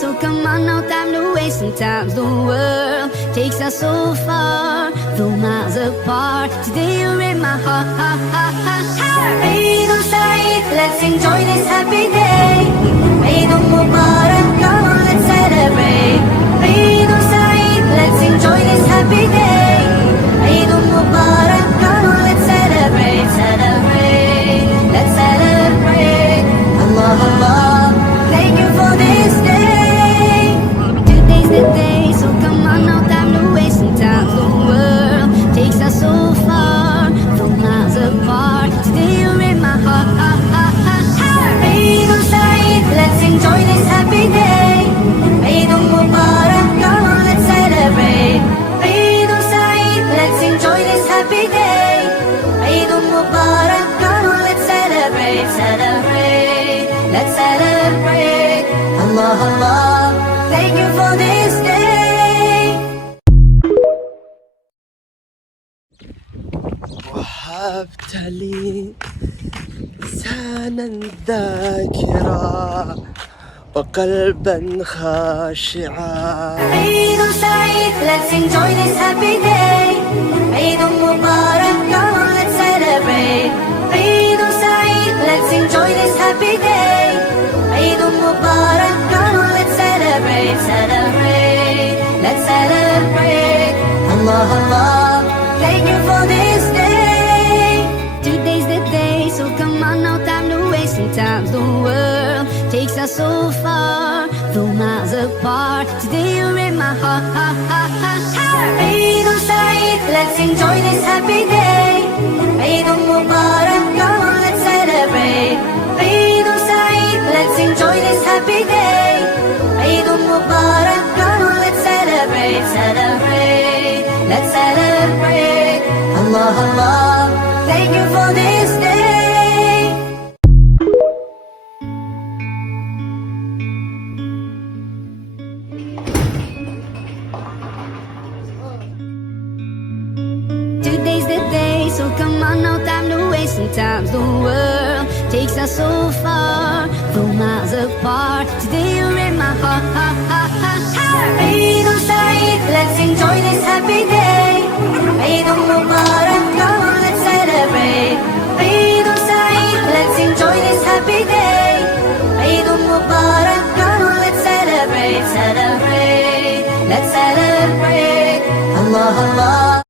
so come on, no time to waste. Sometimes the world takes us so far, though miles apart. Today you're in my heart. Eid al-Saeed, let's enjoy this happy day. Eid al-Mubarak, come on, let's celebrate. Eid al-Saeed, let's enjoy this happy day. Eid al-Mubarak, come on, let's celebrate, celebrate, let's celebrate. Allah, Allah, thank you for this day. Today's the day, so come on, no time to waste. Sometimes the world takes us so far, though miles apart. Today you're in my heart. Eid al-Saeed, let's enjoy this happy day. Eid al-Mubarak, come on, let's celebrate. Eid al-Saeed, let's enjoy this happy day. Eid al-Mubarak, come on, let's celebrate, celebrate, let's celebrate. Allah, Allah, thank you for this day. وهبت لي لسانا ذاكرا وقلبا خاشعا. Eid al-Saeed, let's enjoy this happy day. Eid al-Mubarak, come on, let's celebrate. Eid al-Saeed, let's enjoy this happy day. Eid al-Mubarak, come on, let's celebrate, celebrate, let's celebrate. Allah, Allah, thank you for this day. Today's the day, so come on, no time to waste. Sometimes the world takes us so far, though miles apart. Today you're in my heart. Eid al-Saeed, let's enjoy this happy day. Eid al-Mubarak, come on, let's celebrate. Eid al-Saeed, let's enjoy this happy day. Eid al-Mubarak, come on, let's celebrate, celebrate, let's celebrate. Allah, Allah, thank you for this day. Today's the day, so come on, no time to waste. Sometimes the world takes us so far, though miles apart. Today you're in my heart. Eid al-Saeed, let's enjoy this happy day. Eid al-Mubarak.